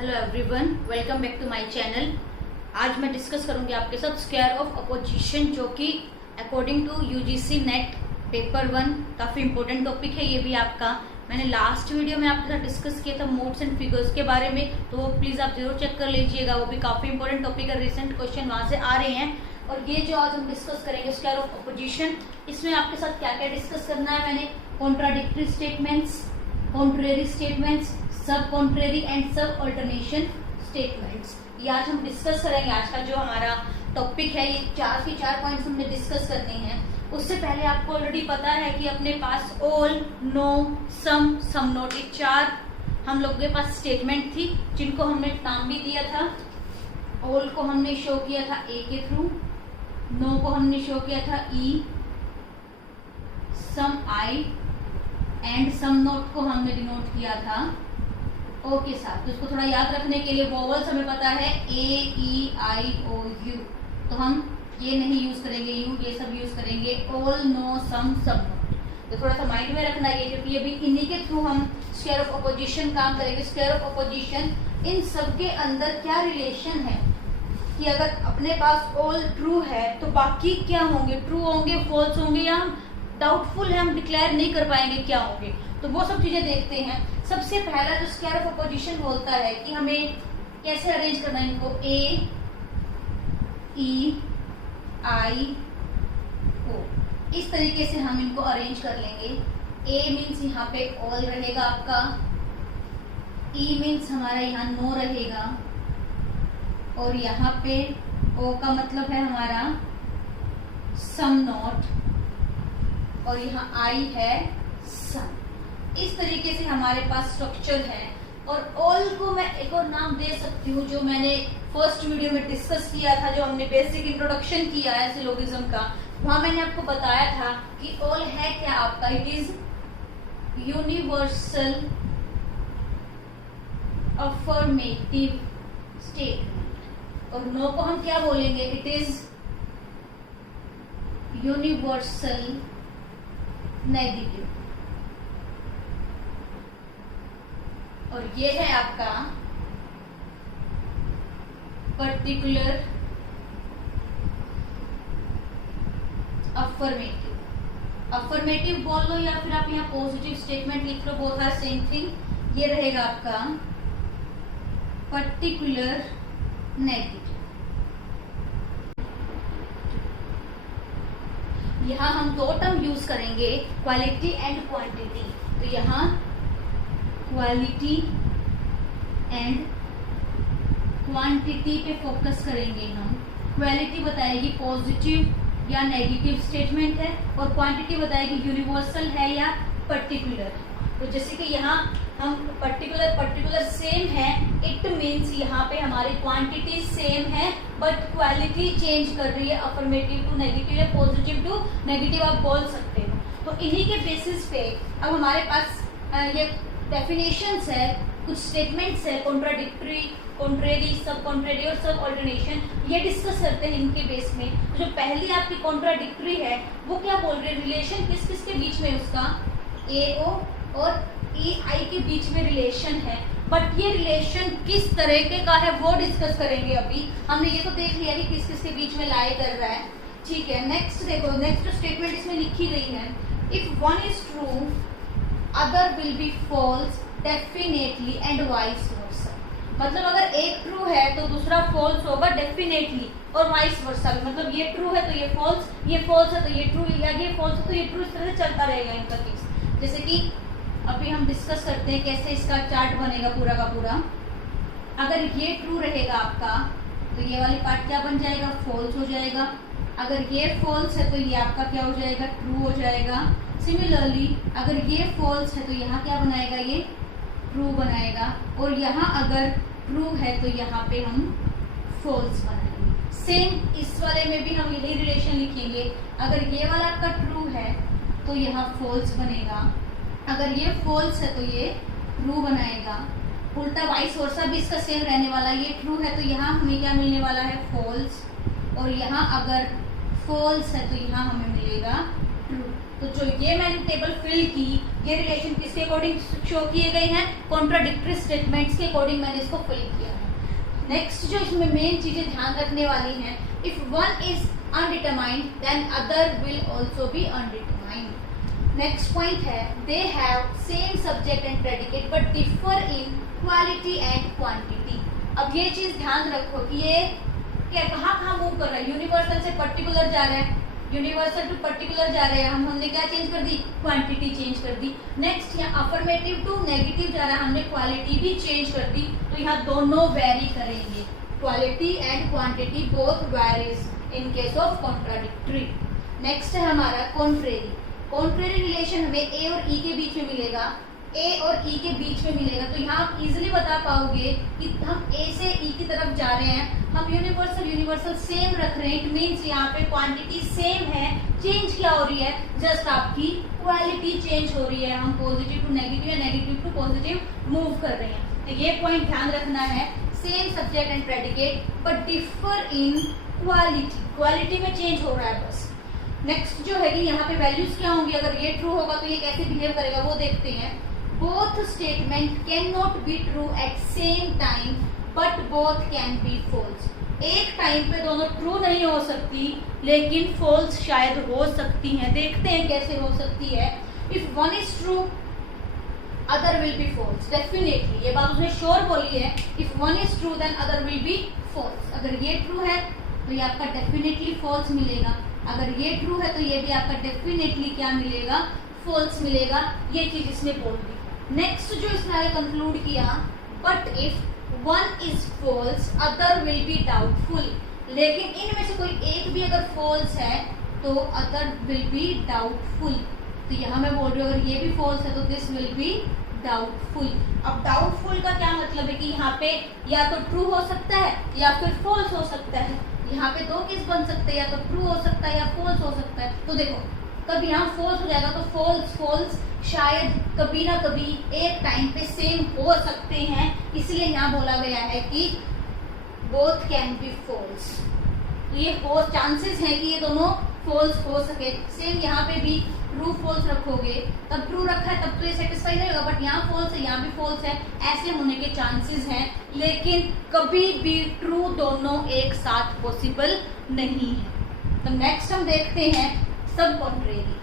Hello everyone, welcome back to my channel. आज मैं discuss करूंगी आपके साथ स्क्वायर ऑफ अपोजिशन, जो कि according to UGC NET paper 1 काफी इंपॉर्टेंट टॉपिक है। ये भी आपका मैंने लास्ट वीडियो में आपके साथ डिस्कस किया था मोड्स एंड फिगर्स के बारे में, तो वो प्लीज आप जरूर चेक कर लीजिएगा। वो भी काफी इंपॉर्टेंट टॉपिक है, रिसेंट क्वेश्चन वहां से आ रहे हैं। और ये जो आज हम डिस्कस करेंगे स्क्वायर ऑफ अपोजिशन, इसमें आपके साथ क्या क्या डिस्कस करना है मैंने, कॉन्ट्राडिक्टरी स्टेटमेंट्स, कॉन्ट्रेरी स्टेटमेंट्स, सब कॉन्ट्रेरी एंड सब अल्टरनेशन स्टेटमेंट्स, ये आज हम डिस्कस करेंगे। आज का जो हमारा टॉपिक है, ये चार के चार पॉइंट्स हमने डिस्कस करने हैं। उससे पहले आपको ऑलरेडी पता है कि अपने पास ऑल, नो, सम नोट, ये चार हम लोगों के पास स्टेटमेंट थी, जिनको हमने नाम भी दिया था। ऑल को हमने शो किया था ए के थ्रू, नो को हमने शो किया था ई, सम आई एंड सम नोट को हमने डिनोट किया था ओ के साथ। तो इसको थोड़ा याद रखने के लिए वोवल्स हमें पता है ए, ई, आई, ओ, यू, तो हम ये नहीं यूज करेंगे यू, ये सब यूज करेंगे ऑल, नो, सम नोट। तो थोड़ा सा माइंड में रखना है, क्योंकि अभी इन्हीं के थ्रू हम स्क्वायर ऑफ अपोजिशन काम करेंगे। स्क्वायर ऑफ अपोजिशन, इन सब के अंदर क्या रिलेशन है कि अगर अपने पास ऑल ट्रू है तो बाकी क्या होंगे, ट्रू होंगे, फॉल्स होंगे, या हम डाउटफुल है, हम डिक्लेयर नहीं कर पाएंगे क्या होंगे। तो वो सब चीजें देखते हैं। सबसे पहला जो स्क्वायर ऑफ अपोजिशन बोलता है कि हमें कैसे अरेंज करना है इनको, ए, ई, आई, ओ, इस तरीके से हम इनको अरेंज कर लेंगे। ए मीन्स यहाँ पे ऑल रहेगा आपका, ई मीन्स हमारा यहाँ नो रहेगा, और यहाँ पे ओ का मतलब है हमारा सम नॉट, और यहाँ आई है सम। इस तरीके से हमारे पास स्ट्रक्चर है। और ऑल को मैं एक और नाम दे सकती हूँ, जो मैंने फर्स्ट वीडियो में डिस्कस किया था, जो हमने बेसिक इंट्रोडक्शन किया है सिलोगिज्म का, वहां मैंने आपको बताया था कि ऑल है क्या आपका, it is universal affirmative statement. और नो को हम क्या बोलेंगे, इट इज यूनिवर्सल नेगेटिव। और ये है आपका पर्टिकुलर अफर्मेटिव। अफर्मेटिव बोल लो या फिर आप यहाँ पॉजिटिव स्टेटमेंट लिख लो, बोथ आर सेम थिंग। ये रहेगा आपका पर्टिकुलर नेगेटिव। यहाँ हम दो टर्म यूज करेंगे, क्वालिटी एंड क्वांटिटी। तो यहाँ क्वालिटी एंड क्वांटिटी पे फोकस करेंगे हम। क्वालिटी बताएगी पॉजिटिव या नेगेटिव स्टेटमेंट है, और क्वांटिटी बताएगी यूनिवर्सल है या पर्टिकुलर। तो जैसे कि यहाँ हम पर्टिकुलर सेम है, इट मीन्स यहाँ पे हमारी क्वांटिटी सेम है बट क्वालिटी चेंज कर रही है, अफर्मेटिव टू नेगेटिव या पॉजिटिव टू नेगेटिव आप बोल सकते हो। तो इन्हीं के बेसिस पे अब हमारे पास ये डेफिनेशंस है, कुछ स्टेटमेंट्स है, कॉन्ट्राडिक्टरी, कॉन्ट्रेरी, सब कॉन्ट्रेरी और सब ऑल्टरनेशन, ये डिस्कस करते हैं इनके बेस में। जो पहली आपकी कॉन्ट्राडिक्टरी है वो क्या बोल रहे हैं, रिलेशन किस किस के बीच में, उसका ए ओ और ई आई के बीच में रिलेशन है, बट ये रिलेशन किस तरीके का है वो डिस्कस करेंगे। अभी हमने ये तो देख लिया कि किस किस के बीच में लाई कर रहा है, ठीक है। नेक्स्ट देखो, नेक्स्ट स्टेटमेंट इसमें लिखी गई है, if one is true other will be false definitely and vice versa. मतलब अगर एक ट्रू है तो दूसरा फॉल्स होगा डेफिनेटली, और वाइस वर्सा भी, मतलब ये ट्रू है तो ये फॉल्स है तो ये ट्रू, या ये फॉल्स है तो ये ट्रू, इस तरह से चलता रहेगा इनका केस। जैसे कि अभी हम डिस्कस करते हैं कैसे इसका चार्ट बनेगा पूरा का पूरा। अगर ये ट्रू रहेगा आपका तो ये वाली पार्ट क्या बन जाएगा, फॉल्स हो जाएगा। अगर ये फॉल्स है तो ये आपका क्या हो जाएगा, ट्रू हो जाएगा। सिमिलरली अगर ये फॉल्स है तो यहाँ क्या बनाएगा, ये ट्रू बनाएगा। और यहाँ अगर ट्रू है तो यहाँ पे हम फॉल्स बनाएंगे। सेम इस वाले में भी हम यही रिलेशन लिखेंगे, अगर ये वाला आपका ट्रू है तो यहाँ फॉल्स बनेगा, अगर ये फॉल्स है तो ये ट्रू बनाएगा। उल्टा वाइस वर्सा भी इसका सेम रहने वाला, ये ट्रू है तो यहाँ हमें क्या मिलने वाला है, फॉल्स, और यहाँ अगर फॉल्स है तो यहाँ हमें मिलेगा ट्रू। तो जो ये मैंने टेबल फिल की, ये रिलेशन किसके अकॉर्डिंग शो किए गए हैं, कॉन्ट्राडिक्टरी स्टेटमेंट्स के अकॉर्डिंग मैंने इसको फिल किया है। नेक्स्ट जो इसमें मेन चीजें ध्यान रखने वाली हैं, if one is undetermined then other will also be undetermined. Next point है, they have same subject and predicate but differ in quality and quantity. अब ये चीज ध्यान रखो कि ये क्या कहाँ मूव कर रहा है, यूनिवर्सल से पर्टिकुलर जा रहा है, यूनिवर्सल टू पर्टिकुलर जा रहे हैं, हमने क्या चेंज कर दी, क्वांटिटी चेंज कर दी। नेक्स्ट यहाँ अफर्मेटिव टू नेगेटिव जा रहा है, हमने क्वालिटी भी चेंज कर दी, तो यहाँ दोनों वेरी करेंगे, quality and quantity both varies in case of contradictory. Next है हमारा कॉन्ट्रेरी। कॉन्ट्रेरी रिलेशन हमें ए और ई के बीच में मिलेगा, ए और ई के बीच में मिलेगा, तो यहाँ आप इजिली बता पाओगे कि हम ए से ई की तरफ जा रहे हैं, हम यूनिवर्सल सेम रख रहे हैं, इट मीन्स यहाँ पे क्वांटिटी सेम है, चेंज क्या हो रही है, जस्ट आपकी क्वालिटी चेंज हो रही है, हम पॉजिटिव टू नेगेटिव या नेगेटिव टू पॉजिटिव मूव कर रहे हैं। तो ये पॉइंट ध्यान रखना है, same subject and predicate but differ in quality, quality में चेंज हो रहा है बस। नेक्स्ट जो है कि यहाँ पे वैल्यूज क्या होंगी, अगर ये ट्रू होगा तो ये कैसे बिहेव करेगा वो देखते हैं। Both statement cannot be true at same time, but both can be false. एक टाइम पे दोनों ट्रू नहीं हो सकती, लेकिन फॉल्स शायद हो सकती हैं। देखते हैं कैसे हो सकती है। If one is true, other will be false. Definitely, ये बात उसने श्योर बोली है। If one is true, then other will be false. अगर ये ट्रू है तो ये आपका डेफिनेटली फॉल्स मिलेगा, अगर ये ट्रू है तो ये भी आपका डेफिनेटली क्या मिलेगा, फॉल्स मिलेगा। ये चीज इसने बोल दी। नेक्स्ट जो इसने आगे कंक्लूड किया, but if one is false other will be doubtful. लेकिन इनमें से कोई एक भी अगर फॉल्स है तो अदर विल बी डाउटफुल। तो यहाँ मैं बोल रही हूँ अगर ये भी फॉल्स है तो दिस विल बी डाउटफुल। अब डाउटफुल का क्या मतलब है कि यहाँ पे या तो ट्रू हो सकता है या फिर फॉल्स हो सकता है। यहाँ पे दो केस बन सकते हैं, या तो ट्रू हो सकता है या फॉल्स हो सकता है। तो देखो कभी यहाँ फॉल्स हो जाएगा तो फॉल्स शायद कभी ना कभी एक टाइम पे सेम हो सकते हैं, इसलिए यहाँ बोला गया है कि बोथ कैन बी फॉल्स। ये हो चांसेस है कि ये दोनों फॉल्स हो सके। सेम यहाँ पे भी ट्रू फॉल्स रखोगे, तब ट्रू रखा है तब तो ये सेटिस्फाई नहीं होगा, बट यहाँ फॉल्स है यहाँ भी फॉल्स है, ऐसे होने के चांसेस हैं। लेकिन कभी भी ट्रू दोनों एक साथ पॉसिबल नहीं है। तो नेक्स्ट हम देखते हैं सब कॉन्ट्रेरी।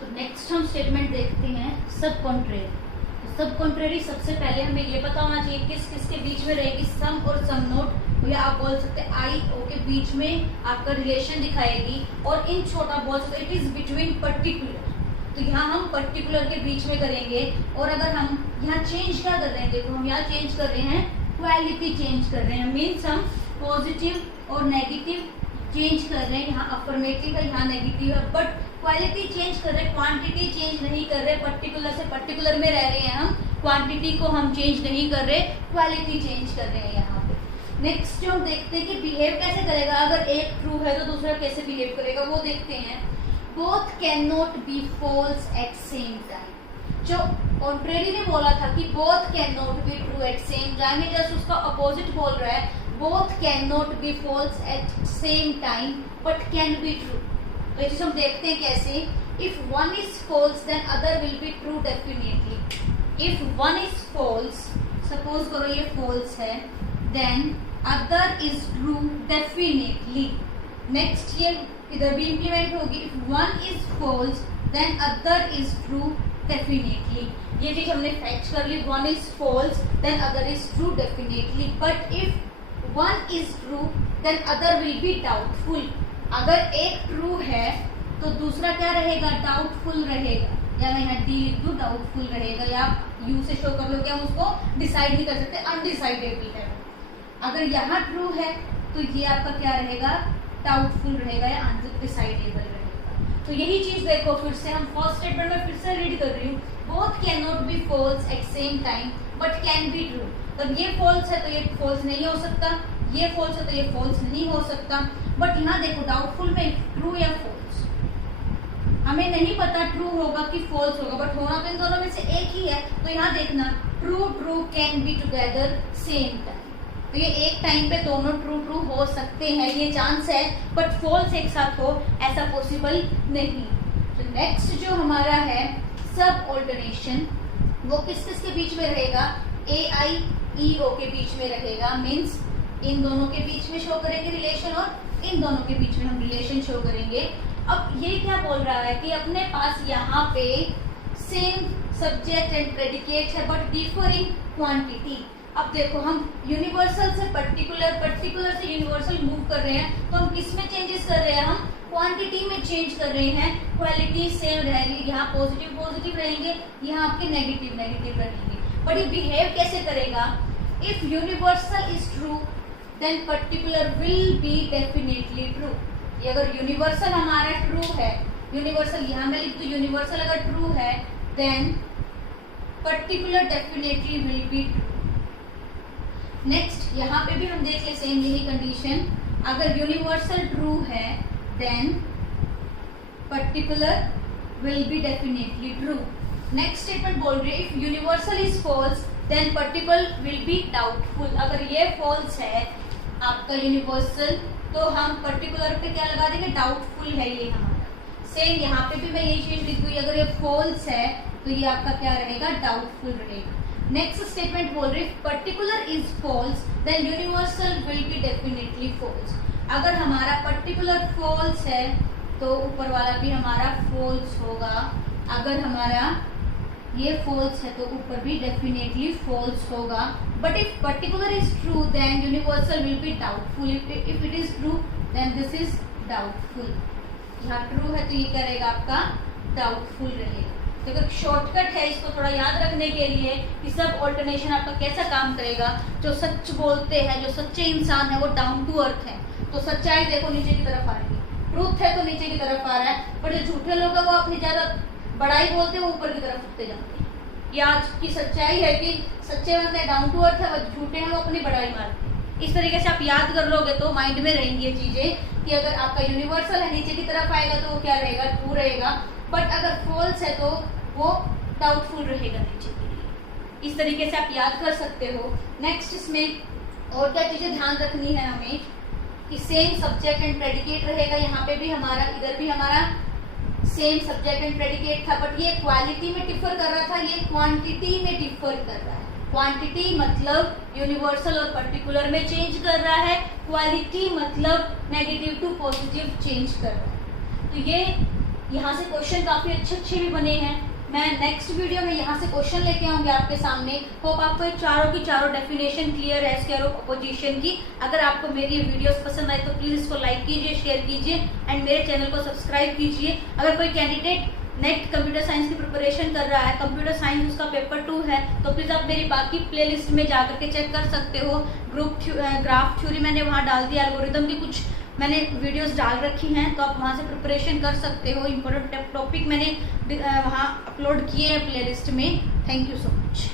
तो नेक्स्ट हम स्टेटमेंट देखते हैं सब कॉन्ट्रेरी। तो सब कॉन्ट्रेरी सबसे पहले हमें ये पता होना चाहिए किस किस के बीच में रहेगी, सम और सम नोट, या आप बोल सकते हैं आई ओ के बीच में आपका रिलेशन दिखाएगी, और इन छोटा बोल सकते इट इज बिटवीन पर्टिकुलर। तो यहाँ हम पर्टिकुलर के बीच में करेंगे। और अगर हम यहाँ चेंज क्या कर रहे हैं, देखो हम यहाँ चेंज कर रहे हैं, क्वालिटी चेंज कर रहे हैं, मीन्स हम पॉजिटिव और नेगेटिव चेंज कर रहे हैं। यहाँ अफर्मेटिव है यहाँ नेगेटिव है, बट क्वालिटी चेंज कर रहे हैं, क्वांटिटी चेंज नहीं कर रहे। पर्टिकुलर से पर्टिकुलर में रह रहे हैं हम, क्वांटिटी को हम चेंज नहीं कर रहे, क्वालिटी चेंज कर रहे हैं यहाँ पे। नेक्स्ट जो हम देखते हैं कि बिहेव कैसे करेगा, अगर एक ट्रू है तो दूसरा कैसे बिहेव करेगा वो देखते हैं। Both can not be false at same time. जो कॉन्ट्रेरी ने बोला था कि both can not be true at same time, ये जस्ट उसका अपोजिट बोल रहा है, both cannot be false at same time but can be true। तो ये चीज हम देखते हैं कैसे। if one is false then other will be true definitely। if one is false, suppose करो ये false है, then other is true definitely। next ये इधर भी implement होगी, if one is false then other is true definitely। ये चीज हमने फैक्ट कर ली, one is false then other is true definitely। but if one is true then other will be doubtful। अगर एक ट्रू है तो दूसरा क्या रहेगा, डाउटफुल रहेगा, या मैं यहाँ डी लिख दूँ डाउटफुल रहेगा, या आप यू से शो कर लो, क्या हम उसको डिसाइड नहीं कर सकते, अनडिसाइडेबल है। अगर यहाँ ट्रू है तो ये आपका क्या रहेगा, डाउटफुल रहेगा या अनडिसाइडेबल रहेगा। तो यही चीज देखो फिर से हम फर्स्ट स्टेटमेंट में फिर से रीड कर रही हूँ, both can not be false at same time but can be true. तब ये फॉल्स है तो ये फॉल्स नहीं हो सकता, ये फॉल्स है तो ये फॉल्स नहीं हो सकता। बट यहाँ देखो डाउटफुल में ट्रू या फॉल्स, हमें नहीं पता ट्रू होगा कि फॉल्स होगा, बट होना तो इन दोनों में से एक ही है। तो यहाँ देखना true true can be together same time. तो ये एक टाइम पे दोनों ट्रू ट्रू हो सकते हैं, ये चांस है, बट फॉल्स एक साथ हो ऐसा पॉसिबल नहीं। तो नेक्स्ट जो हमारा है सब ऑल्टरनेशन, वो किस किस के बीच में रहेगा, AIEO के बीच में रहेगा। मीन्स इन दोनों के बीच में शो करेंगे रिलेशन और इन दोनों के बीच में हम रिलेशन शो करेंगे। अब ये क्या बोल रहा है कि अपने पास यहाँ पे सेम सब्जेक्ट एंड प्रेडिकेट है बट डिफरिंग क्वांटिटी। अब देखो हम यूनिवर्सल से पर्टिकुलर, पर्टिकुलर से यूनिवर्सल मूव कर रहे हैं, तो हम किस में चेंजेस कर रहे हैं, हम क्वांटिटी में चेंज कर रहे हैं। क्वालिटी सेम रहेगी, यहाँ पॉजिटिव पॉजिटिव रहेंगे, यहाँ आपके नेगेटिव नेगेटिव रहेंगे। बट ये बिहेव कैसे करेगा, if universal is true then particular will be definitely true. ये अगर यूनिवर्सल हमारा ट्रू है, यूनिवर्सल यहाँ में लिख दो, यूनिवर्सल अगर ट्रू है then particular definitely will be true. Next यहाँ पे भी हम देख ले सेम यही कंडीशन, अगर यूनिवर्सल ट्रू है then particular will be definitely true. Next statement बोल रही है if universal is false then particular will be doubtful. अगर ये फॉल्स है आपका यूनिवर्सल, तो हम पर्टिकुलर पे क्या लगा देंगे, डाउटफुल है ये हमारा। सेम यहाँ पे भी मैं यही चीज लिख दूँ, अगर ये फॉल्स है तो ये आपका क्या रहेगा, डाउटफुल रहेगा। नेक्स्ट स्टेटमेंट बोल रही है particular is false then universal will be definitely false. अगर हमारा पर्टिकुलर फॉल्स है तो ऊपर वाला भी हमारा फॉल्स होगा, अगर हमारा ये फॉल्स है तो ऊपर भी डेफिनेटली फॉल्स होगा। But if particular is true then universal will be doubtful, if it is true then this is doubtful. यहाँ ट्रू है तो ये क्या रहेगा आपका, डाउटफुल रहेगा। तो अगर शॉर्टकट है इसको थोड़ा याद रखने के लिए कि सब ऑल्टरनेशन आपका कैसा काम करेगा, जो सच बोलते हैं, जो सच्चे इंसान है वो डाउन टू अर्थ है, तो सच्चाई देखो नीचे की तरफ आ रही है, ट्रूथ है तो नीचे की तरफ आ रहा है। पर जो झूठे लोग हैं वो अपनी ज्यादा बड़ाई बोलते हैं, वो ऊपर की तरफ उठते जाते हैं। ये आज की सच्चाई है कि सच्चे बंदे डाउन टू अर्थ है, वो झूठे हैं वो अपनी बड़ाई मारते हैं। इस तरीके से आप याद कर लोगे तो माइंड में रहेंगी ये चीजें कि अगर आपका यूनिवर्सल है नीचे की तरफ आएगा तो वो क्या रहेगा, ट्रू रहेगा, बट अगर फॉल्स है तो वो डाउटफुल रहेगा नीचे के लिए। इस तरीके से आप याद कर सकते हो। नेक्स्ट इसमें और क्या चीजें ध्यान रखनी है हमें कि सेम सब्जेक्ट एंड प्रेडिकेट रहेगा। यहाँ पे भी हमारा, इधर भी हमारा सेम सब्जेक्ट एंड प्रेडिकेट था, बट ये क्वालिटी में डिफर कर रहा था, ये क्वांटिटी में डिफर कर रहा है। क्वांटिटी मतलब यूनिवर्सल और पर्टिकुलर में चेंज कर रहा है, क्वालिटी मतलब नेगेटिव टू पॉजिटिव चेंज कर रहा है। तो ये यहाँ से क्वेश्चन काफी अच्छे अच्छे भी बने हैं। मैं नेक्स्ट वीडियो में यहाँ से क्वेश्चन लेके आऊंगी आपके सामने। होप आपको चारों की चारों डेफिनेशन क्लियर है स्क्वायर ऑफ अपोजिशन की। अगर आपको मेरी वीडियोस पसंद आए तो प्लीज इसको लाइक कीजिए, शेयर कीजिए एंड मेरे चैनल को सब्सक्राइब कीजिए। अगर कोई कैंडिडेट नेट कंप्यूटर साइंस की प्रिपरेशन कर रहा है, कंप्यूटर साइंस उसका पेपर 2 है, तो प्लीज आप मेरी बाकी प्लेलिस्ट में जाकर के चेक कर सकते हो। ग्राफ थ्योरी मैंने वहाँ डाल दिया, एल्गोरिथम की कुछ मैंने वीडियोस डाल रखी हैं, तो आप वहाँ से प्रिपरेशन कर सकते हो। इम्पोर्टेंट टॉपिक मैंने वहाँ अपलोड किए हैं प्लेलिस्ट में। Thank you so much.